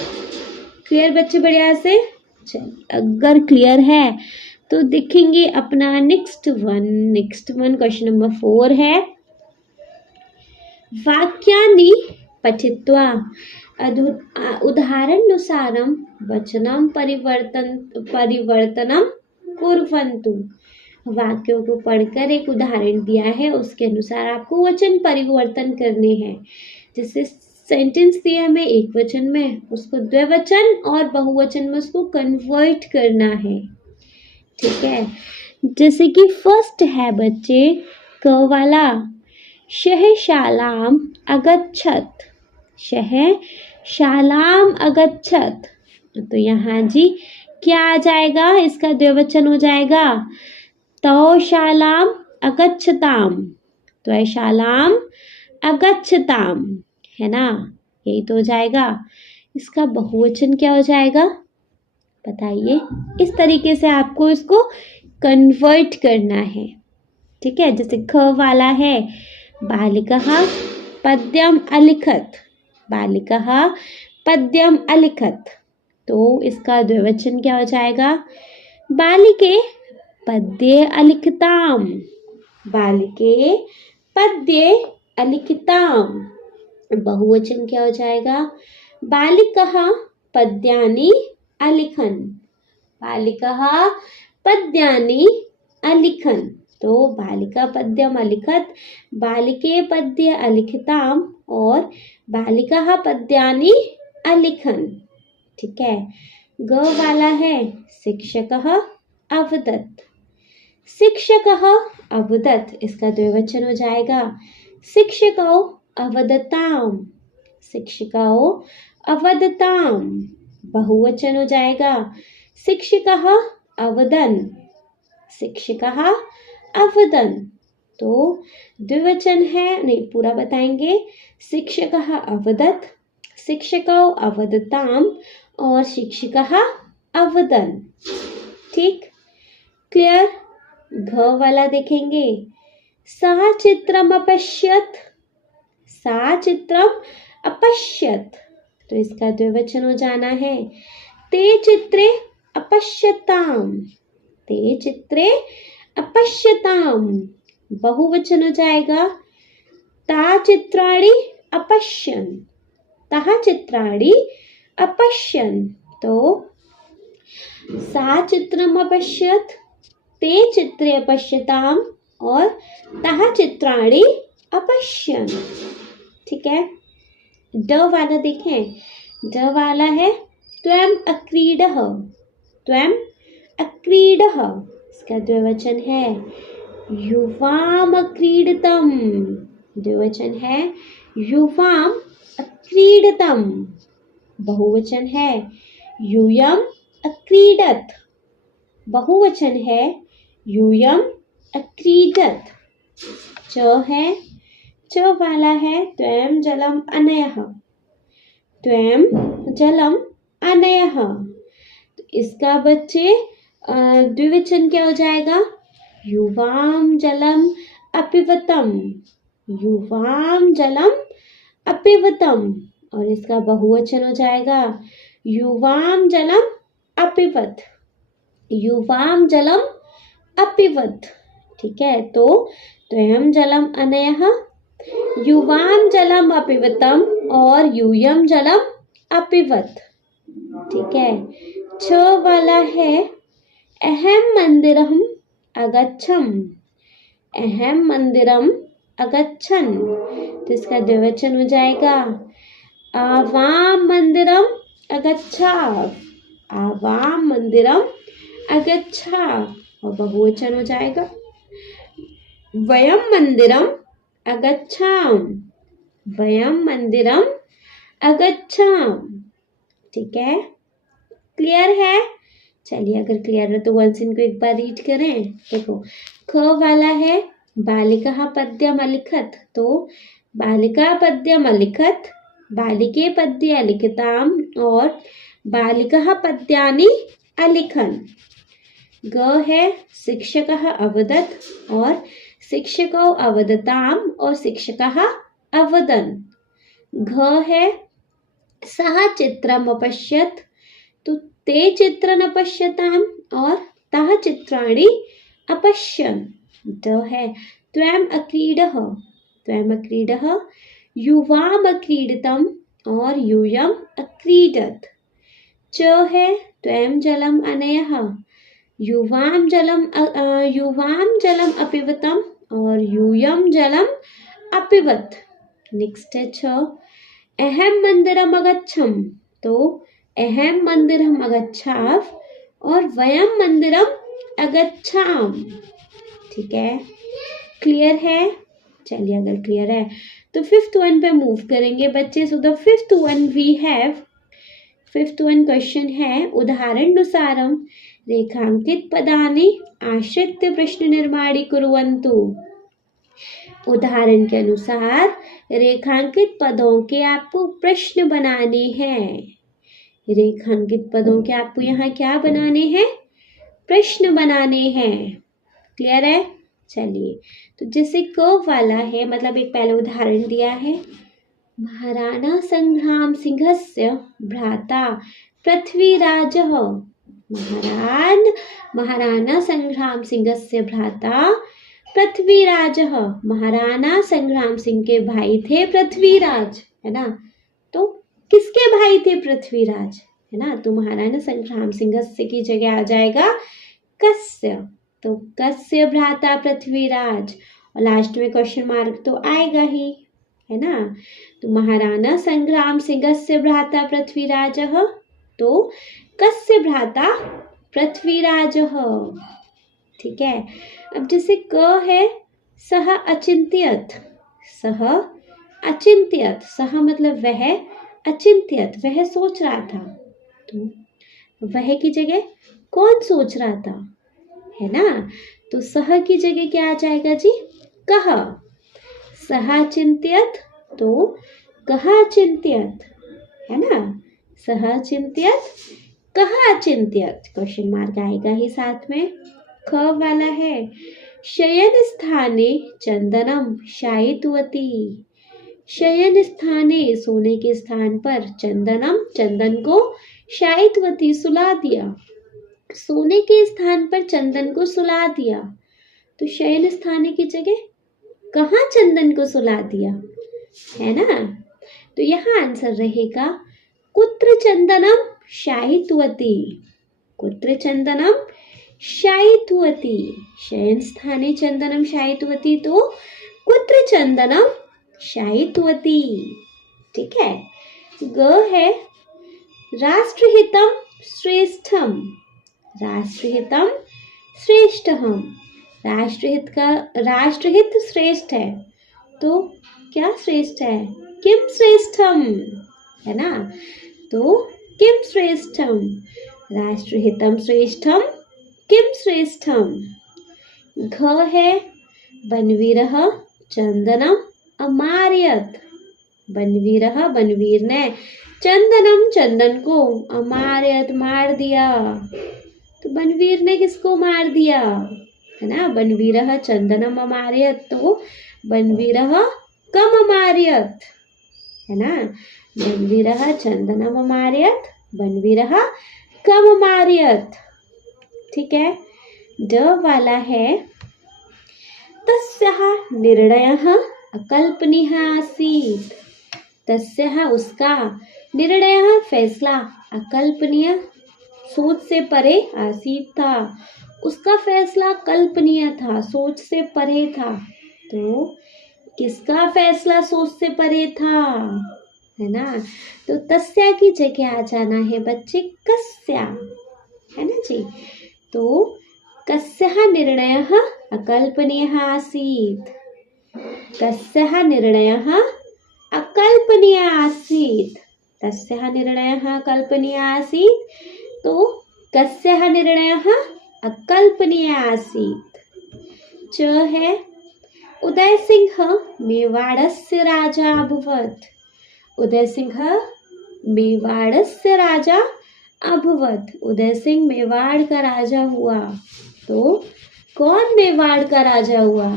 क्लियर बच्चे बढ़िया से? चल, अगर क्लियर है तो देखेंगे अपना नेक्स्ट वन क्वेश्चन नंबर 4 है। वाक्यानि पठित्वा उदाहरणानुसारं वचनं परिवर्तनं कुर्वन्तु। वाक्यों को पढ़कर एक उदाहरण दिया है, उसके अनुसार आपको वचन परिवर्तन करने हैं। जैसे सेंटेंस दिया हमें एक वचन में, उसको द्विवचन और बहुवचन में उसको कन्वर्ट करना है। ठीक है, जैसे कि फर्स्ट है बच्चे क वाला, शह शालाम अगच्छत, शह शालाम अगच्छत। तो यहाँ जी क्या आ जाएगा? इसका द्विवचन हो जाएगा तो शालाम अगच्छताम, तो शालाम अगच्छताम, है ना? यही तो हो जाएगा। इसका बहुवचन क्या हो जाएगा बताइए? इस तरीके से आपको इसको कन्वर्ट करना है। ठीक है, जैसे ख वाला है बालिकः पद्यम अलिखत, बालिकः पद्यम अलिखत। तो इसका द्विवचन क्या हो जाएगा? बालिके पद्ये अलिखताम, बालिके पद्ये अलिखताम। बहुवचन क्या हो जाएगा? बालिकः पद्यानि अलिखन्, बालिकः पद्यानि अलिखन्। तो बालिका पद्यम अलिखत, बालिके पद्य अलिखताम और बालिका पद्यानि अलिखन्। ठीक है, ग वाला है शिक्षकः अवदत्, शिक्षकः अवदत्। इसका द्विवचन हो जाएगा शिक्षकौ अवदताम, शिक्षिकाओ अवदताम। बहुवचन हो जाएगा शिक्षकः अवदन्, शिक्षकः अवदन्। तो द्विवचन है, नहीं पूरा बताएंगे, शिक्षकः अवदत्, शिक्षकौ अवदताम और शिक्षिकः अवदन्। ठीक, क्लियर? घ वाला देखेंगे, सा चित्रम अपश्यत, सा चित्रम अपश्यत। तो इसका द्विवचन हो जाना है ते चित्रे अपश्यताम, ते चित्रे अपश्यताम। बहुवचन हो जाएगा ता चित्राणि अपश्यन्, तः चित्राणि अपश्यन्। तो सा चित्रम अपश्यत, ते चित्रे अपश्यताम और तः चित्राणि अपश्यन्। ठीक है, ड वाला देखें, ड वाला है त्वं अक्रीडः, त्वं अक्रीडः। इसका द्विवचन है युवाम अक्रीडतम, द्विवचन है युवाम अक्रीडतम। बहुवचन है यूयम अक्रीडत, बहुवचन है यूयम अक्रीडत। च है च वाला है त्वं जलम अनयः, त्वं जलम अनयः। तो इसका बच्चे द्विवचन क्या हो जाएगा? युवाम जलम अपिबतम, युवाम जलम अपिबतम। और इसका बहुवचन हो जाएगा युवाम जलम अपिबत, युवाम जलम अपिबत। ठीक है, तो त्वं जलम अनयः, युवाम जलम अपिबतम और यूयम जलम अपिबत। ठीक है, छ वाला है अहम मंदिरम अगच्छम, अहम मंदिरम अगच्छन। तो इसका द्विवचन हो जाएगा आवाम मंदिरम अगच्छाव, आवाम मंदिरम अगच्छाव। और बहुवचन हो जाएगा वयम मंदिरम अगच्छाम, वयम मंदिरम अगच्छाम। ठीक है, क्लियर है? चलिए, अगर क्लियर है तो वंस इनको एक बार रीड करें। देखो, ख वाला है बालिका पद्यम अलिखत, तो बालिका पद्यम अलिखत, बालिके पद्ये अलिखिताम और बालिका पद्यानि अलिखन्। ग है शिक्षकः अवदत् और शिक्षकौ अवदताम और शिक्षकः अवदन्। घ है सः चित्रम अपश्यत्, तो ते चित्रन अपश्यताम और तः चित्राणि अपश्यन्। ड है त्वं अक्रीडः, त्वं अक्रीडः, युवाम अक्रीडतम और यूयम अक्रीडत्। च है त्वं जलम अनयः, युवाम जलम अपिबतम और यूयम जलम अपिबत। नेक्स्ट है छ अहम मंदिरम अगच्छम, तो अहम मंदिरम अगच्छाव और वयम मंदिरम अगच्छाम। ठीक है, क्लियर है? चलिए, अगर क्लियर है तो फिफ्थ वन पे मूव करेंगे बच्चे। So the fifth one we have, fifth one question है उदाहरणानुसारम रेखांकित पदानि आश्रित्य प्रश्न निर्माणि कुर्वन्तु। उदाहरण के अनुसार रेखांकित पदों के आपको प्रश्न बनाने हैं। रेखांकित पदों के आपको यहाँ क्या बनाने हैं? प्रश्न बनाने हैं। क्लियर है? चलिए, तो जैसे क वाला है, मतलब एक पहले उदाहरण दिया है, महाराणा संग्राम सिंहस्य भ्राता पृथ्वीराजः, महाराणा संग्राम सिंहस्य भ्राता पृथ्वीराजः। महाराणा संग्राम सिंह के भाई थे पृथ्वीराज, है ना? तो किसके भाई थे पृथ्वीराज, है ना? तो महाराणा संग्राम सिंहस्य की जगह आ जाएगा कस्य, तो कस्य भ्राता पृथ्वीराज। और लास्ट में क्वेश्चन मार्क तो आएगा ही, है ना? तो महाराणा संग्राम सिंहस्य भ्राता पृथ्वीराजः, तो कस्य भ्राता पृथ्वीराजः। ठीक है, अब जैसे क है सह अचिंत्यत, सह अचिंत्यत, सह मतलब वह, अचिंत्यत वह सोच रहा था, तो वह की जगह कौन सोच रहा था, है ना? तो सह की जगह क्या आ जाएगा जी? कह। सह अचिंत्यत, तो कह अचिंत्यत, है ना? सह अचिंत्यत, कह अचिंत्यत। क्वेश्चन मार्क आएगा ही साथ में। ख वाला है शयन स्थाने चंदनम शायितवती, शयन स्थाने सोने के स्थान पर चंदनम चंदन को शायितवती सुला दिया, सोने के स्थान पर चंदन को सुला दिया। तो शयन स्थाने की जगह कहाँ चंदन को सुला दिया, है ना? तो यहाँ आंसर रहेगा कुत्र चंदनम शायितवती, कुत्र चंदनम शायितवती। शयन स्थाने चंदनम शायितवती, तो कुत्र चंदनम शायितवती। ठीक है, ग है राष्ट्रहितम श्रेष्ठम, राष्ट्रहितम श्रेष्ठम। राष्ट्रहित श्रेष्ठ है, तो क्या श्रेष्ठ है? किम श्रेष्ठम, है ना? तो किम श्रेष्ठम, राष्ट्रहितम श्रेष्ठम, किम श्रेष्ठम। घ है बनवीरः चंदनम अमार्यत, बनवीरः बनवीर ने चंदनम चंदन को अमार्यत मार दिया। तो बनवीर ने किसको मार दिया, है ना। बनवीरः चंदनम अमार्यत, तो बनवीरः कम अमार्यत, है ना। बनवीरः चंदनम अमार्यत, बनवीरः कम अमार्यत। ठीक है। ड वाला है तस्यः निर्णयः अकल्पनीयः आसीत्। तस्यः उसका, निर्णयः फैसला, अकल्पनीय सोच से परे, आसीत् था उसका फैसला कल्पनीय था, सोच से परे था। तो किसका फैसला सोच से परे था, है ना। तो तस्या की जगह आ जाना है बच्चे कस्या, है ना जी। तो कस्यः निर्णयः अकल्पनीयः आसीत्, कस्यः निर्णयः अकल्पनीयः आसीत्, तस्यः निर्णयः अकल्पनीयः आसीत्, तो कस्यः निर्णयः अकल्पनीयः आसीत्। च है उदय सिंह मेवाड़स्य राजा अभवत्। उदय सिंह मेवाड़स्य राजा अभवत्, उदय सिंह मेवाड़ का राजा हुआ। तो कौन मेवाड़ का राजा हुआ,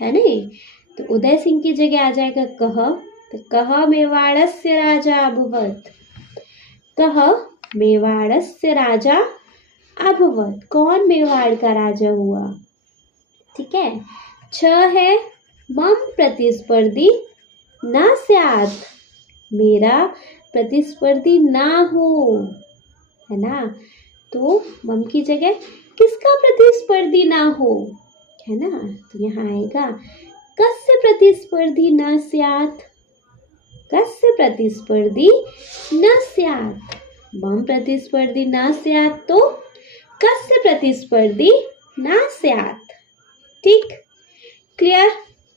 है नहीं। तो उदय सिंह की जगह आ जाएगा कह, तो कह मेवाड़स्य राजा अभवत्, कह मेवाड़स्य राजा अभवत्, कौन मेवाड़ का राजा हुआ। ठीक है। छ है मम प्रतिस्पर्धी न स्यात्, मेरा प्रतिस्पर्धी ना हो, है ना। तो मम की जगह किसका प्रतिस्पर्धी ना हो, है ना। तो यहाँ आएगा कस्य प्रतिस्पर्धी न स्यात्, कस्य प्रतिस्पर्धी न स्यात्, मम प्रतिस्पर्धी न स्यात्, तो कस्य प्रतिस्पर्धी न स्यात्। ठीक, क्लियर।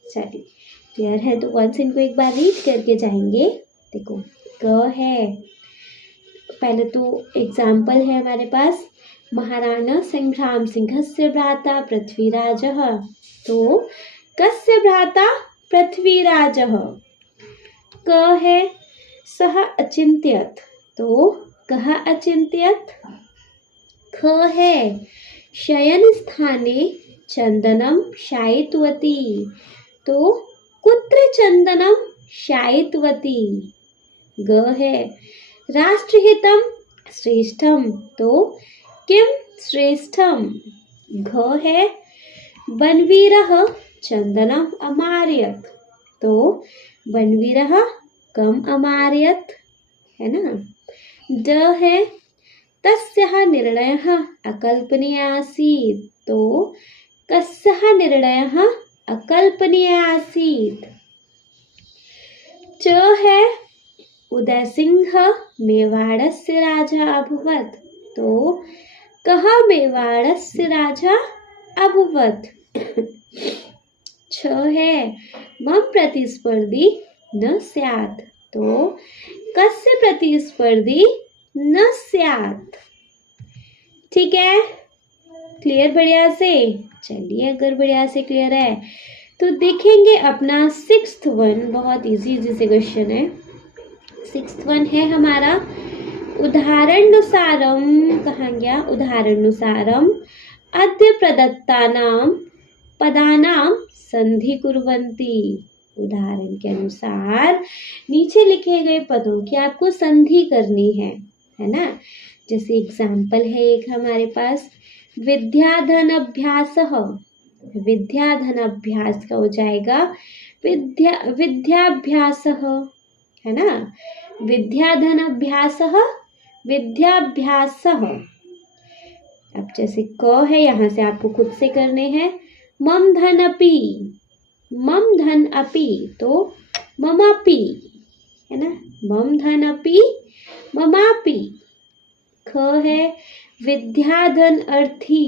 चलिए क्लियर है तो वंस इनको एक बार रीड करके जाएंगे। देखो क है, पहले तो एग्जाम्पल है हमारे पास, महाराणा संग्राम सिंहस्य भ्राता पृथ्वीराजः। तो कस्य भ्राता पृथ्वीराजः। क है सः अचिन्त्यत्, तो कः अचिन्त्यत्। ख है शयन स्थाने चंदनम शायितवती, तो कुत्र चंदनम शायितवती। ग है राष्ट्रहितम श्रेष्ठम, तो किम श्रेष्ठम। घ है बनवीरः चंदनम अमार्यत, तो बनवीरः कम अमार्यत, है ना। ड है तस्यः निर्णयः अकल्पनीयः आसीत्, तो कस्यः निर्णयः अकल्पनीयः आसीत्। च है उदय सिंह मेवाड़स्य राजा अभवत्, तो कः मेवाड़स्य राजा अभवत्। छ है मम प्रतिस्पर्धी न स्यात्, तो कस्य प्रतिस्पर्धी न स्यात्। ठीक है, क्लियर बढ़िया से। चलिए अगर बढ़िया से क्लियर है तो देखेंगे अपना 6th वन, बहुत इजी से क्वेश्चन है। 6th वन है हमारा उदाहरणानुसारम, कहाँ गया उदाहरणानुसारम अद्य प्रदत्तानां पदानां संधि कुर्वन्ति। उदाहरण के अनुसार नीचे लिखे गए पदों की आपको संधि करनी है ना। जैसे एग्जाम्पल है एक हमारे पास विद्याधन अभ्यासः, विद्याधन अभ्यास का हो जाएगा विद्याभ्यासः, है ना। विद्याधन अभ्यासः विद्याभ्यासः। अब जैसे क है, यहाँ से आपको खुद से करने हैं। मम धन अपि, मम धन अपि, तो ममापि, है ना। मम धन अपि ममापि। ख है विद्याधन अर्थी,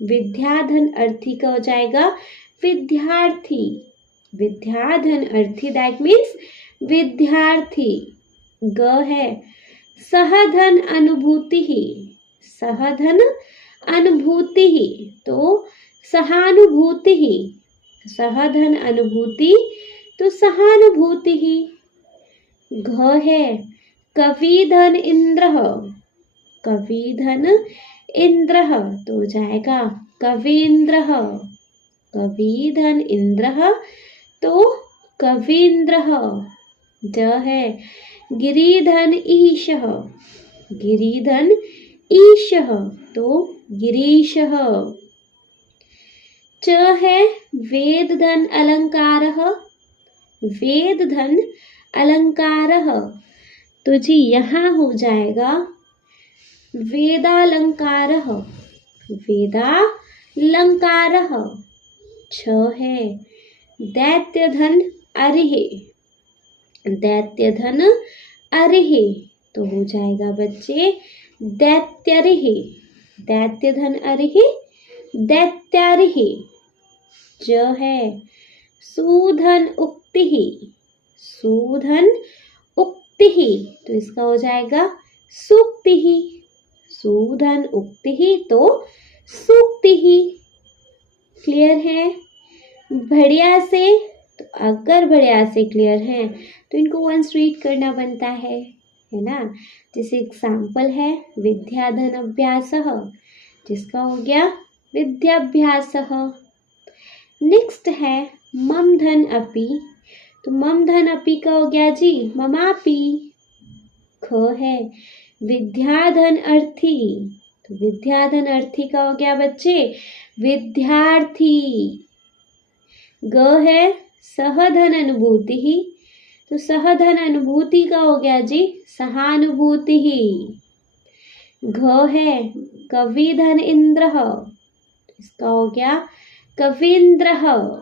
विद्याधन अर्थी का हो जाएगा विद्यार्थी, विद्याधन अर्थी दैट मीन्स विद्यार्थी। ग है सहधन अनुभूति, सहधन अनुभूति, तो सहानुभूति, सहधन अनुभूति तो सहानुभूति ही। घ है कविधन इंद्रः, कविधन इंद्रः तो हो जाएगा कवींद्रः, कविधन इंद्रः तो कवींद्रः। ड है गिरिधन ईशः, गिरिधन ईशः तो गिरीशः। च है वेदधन अलंकारः, वेदधन अलंकारः तो जी यहाँ हो जाएगा वेदालंकारः, वेदालंकारः। छ है दैत्यधन अरिहे, दैत्यधन अरिहे तो हो जाएगा बच्चे दैत्यरिहे, दैत्यधन अरिहे दैत्यारिहे। ज है सूधन उक्ति, सूधन उक्ति तो इसका हो जाएगा सूक्ति, सूधन उक्ति तो सूक्ति। क्लियर है? बढ़िया से, तो अगर बढ़िया से क्लियर है तो इनको वंस रीड करना बनता है ना। जैसे एग्जाम्पल है विद्याधन अभ्यासः, जिसका हो गया विद्याभ्यासः। नेक्स्ट है मम धन अपि, तो मम धन अपि का हो गया जी ममापि। ख है विद्याधन अर्थी, तो विद्याधन अर्थी का हो गया बच्चे विद्यार्थी। ग है सहधन अनुभूति ही, तो सहधन अनुभूति का हो गया जी सहानुभूति ही। घ है कविधन इंद्रः, इसका हो गया कवींद्रः।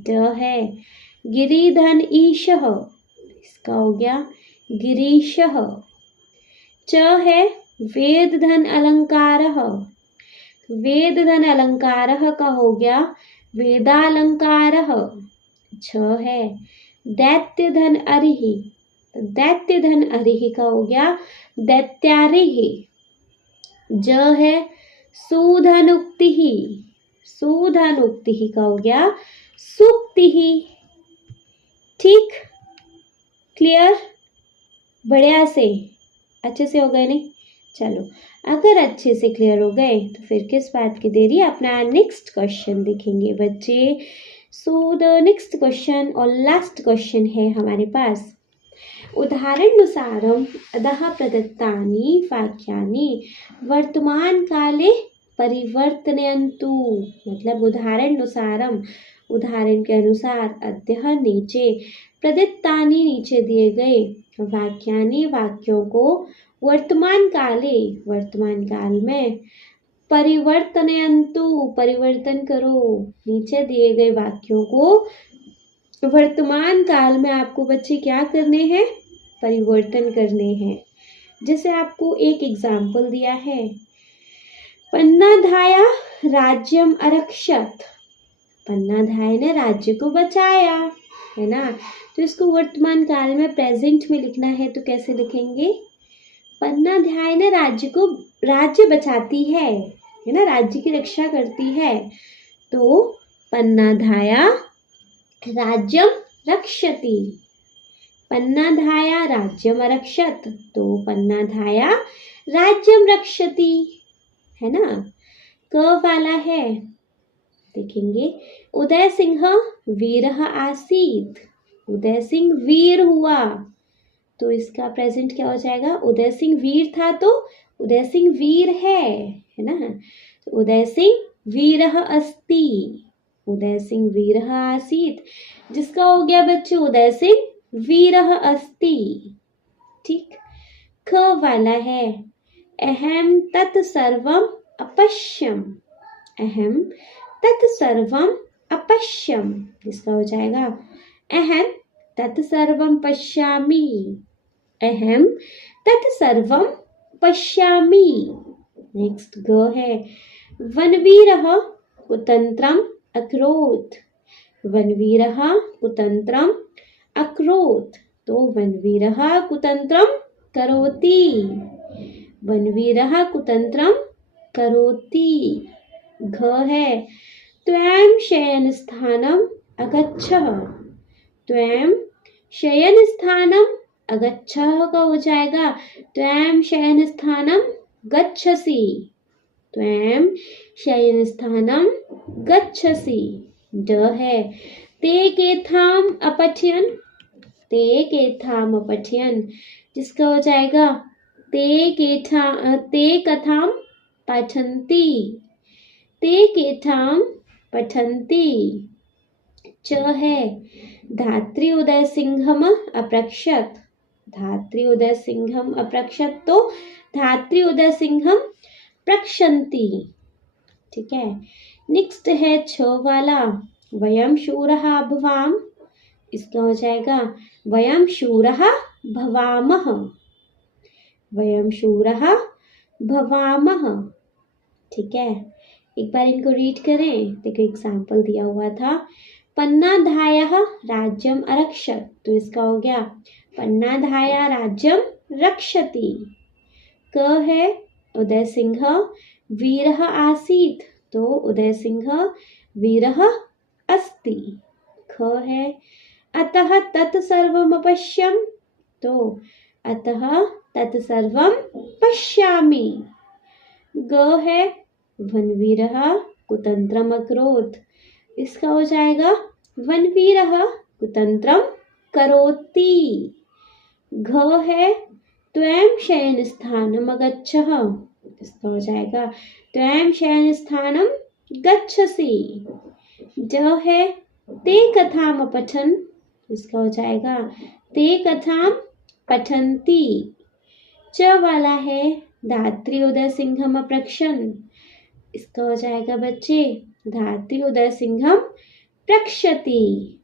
ड है गिरिधन ईशः, इसका हो गया गिरीशः। च है वेदधन अलंकारः, वेदधन अलंकारः का हो गया वेदालंकारः। छ है दैत्यधन अरिहि, दैत्यधन अरिहि का हो गया दैत्यारिहि। ज है सूधनुक्ति, सूधनुक्ति का हो गया सूक्ति। ठीक, क्लियर? बढ़िया से, अच्छे से हो गए नहीं? चलो, अगर अच्छे से क्लियर हो गए तो फिर किस बात की देरी, अपना नेक्स्ट क्वेश्चन देखेंगे बच्चे। सो द नेक्स्ट क्वेश्चन और लास्ट क्वेश्चन है हमारे पास। उदाहरणानुसारम अधः प्रदत्तानि वाक्यानि वर्तमान काले परिवर्तयन्तु, मतलब उदाहरणानुसारम, उदाहरण के अनुसार, अद्यः नीचे, प्रदत्तानि नीचे दिए गए, वाक्यानि वाक्यों को वर्तमान काले वर्तमान काल में, परिवर्तयन्तु परिवर्तन करो, नीचे दिए गए वाक्यों को वर्तमान काल में आपको बच्चे क्या करने हैं, परिवर्तन करने हैं। जैसे आपको एक एग्जाम्पल दिया है, पन्नाधाया राज्यम अरक्षत, पन्नाधाय ने राज्य को बचाया, है ना। तो इसको वर्तमान काल में प्रेजेंट में लिखना है तो कैसे लिखेंगे, पन्नाधाय ने राज्य बचाती है ना, राज्य की रक्षा करती है, तो पन्नाधाया राज्यम रक्षति, पन्नाधाया राज्यम अरक्षत, तो पन्नाधाया राज्यम रक्षति, है ना। क वाला है, देखेंगे, उदय सिंह वीरः आसीत, उदय सिंह वीर हुआ, तो इसका प्रेजेंट क्या हो जाएगा, उदय सिंह वीर था तो उदय सिंह वीर है ना। तो उदय सिंह वीरः अस्ति, उदय सिंह वीरः आसीत, जिसका हो गया बच्चे उदय सिंह वीरः अस्ति। ठीक, ख वाला है, अहम तत्सर्वम अपश्यम, अहम तत्सर्वम अपश्यम, जिसका हो जाएगा अहम तत्सर्वम पश्यामि, अहम तत्सर्वम पश्यामि। नेक्स्ट ग है, वनवीरः कुतंत्रम अकरोत्, वनवीरः कुतंत्रम अकरोत्, तो वनवीरः कुतंत्रम करोति, वनवीरः कुतंत्रम करोति। घ है, त्वं शयनस्थानम अगच्छः, त्वं शयनस्थानम अगच्छः का हो जाएगा त्वं शयनस्थानम गच्छसि, त्वं शयनस्थानम गच्छसि। ड है ते केथाम अपठ्यन, ते केथाम अपठ्यन जिसका हो जाएगा ते कथाम पठन्ति, ते केथाम पठन्ति। च है धात्री उदय सिंहम अपृक्षत, धात्री उदय सिंहम अपृक्षत तो धात्री उदय सिंहम प्रक्षन्ति। ठीक है, नेक्स्ट है छ वाला वयम शूरः भवाम, इसका हो जाएगा वयम शूरः भवामः, वयम शूरः भवामः। ठीक है, एक बार इनको रीड करें। देखो एग्जाम्पल दिया हुआ था पन्नाधायः राज्यम अरक्षत, तो इसका हो गया पन्नाधाया राज्यम रक्षति। क है उदय सिंह वीरः आसीत्, तो उदय सिंह वीरः अस्ति। ख है अतः तत्सर्वम् अपश्यम्, तो अतः तत्सर्वं पश्यामि। ग है वनवीरः कुतन्त्रम् अकरोत्, इसका हो जाएगा वनवीरः कुतन्त्रं करोति। घ है त्वं शयनस्थानम अगच्छः, इसका हो जाएगा त्वं शयनस्थानम गच्छसि। ज है ते कथाम अपठन, इसका हो जाएगा ते कथाम पठन्ति। च वाला है धात्री उदय सिंहम अपृक्षन, इसका हो जाएगा बच्चे धात्री उदय सिंहम प्रक्षति।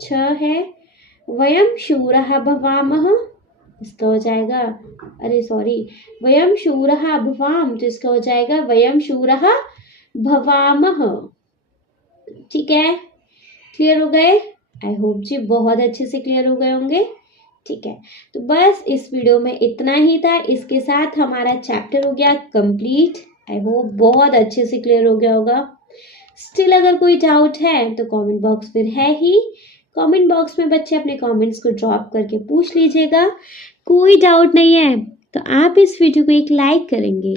छ है वयम शूरः भवामः, इसका हो जाएगा वयम शूरः भवाम, तो इसका हो जाएगा वयम शूरः भवामः। ठीक है, क्लियर हो गए? आई होप जी बहुत अच्छे से क्लियर हो गए होंगे। ठीक है, तो बस इस वीडियो में इतना ही था। इसके साथ हमारा चैप्टर हो गया कंप्लीट। आई होप बहुत अच्छे से क्लियर हो गया होगा। स्टिल अगर कोई डाउट है तो कमेंट बॉक्स फिर है ही, कमेंट बॉक्स में बच्चे अपने कमेंट्स को ड्रॉप करके पूछ लीजिएगा। कोई डाउट नहीं है तो आप इस वीडियो को एक लाइक करेंगे,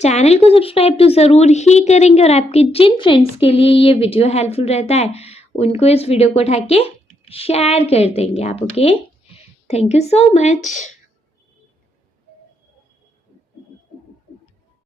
चैनल को सब्सक्राइब तो ज़रूर ही करेंगे और आपके जिन फ्रेंड्स के लिए ये वीडियो हेल्पफुल रहता है उनको इस वीडियो को उठा के शेयर कर देंगे आप। Okay, thank you so much.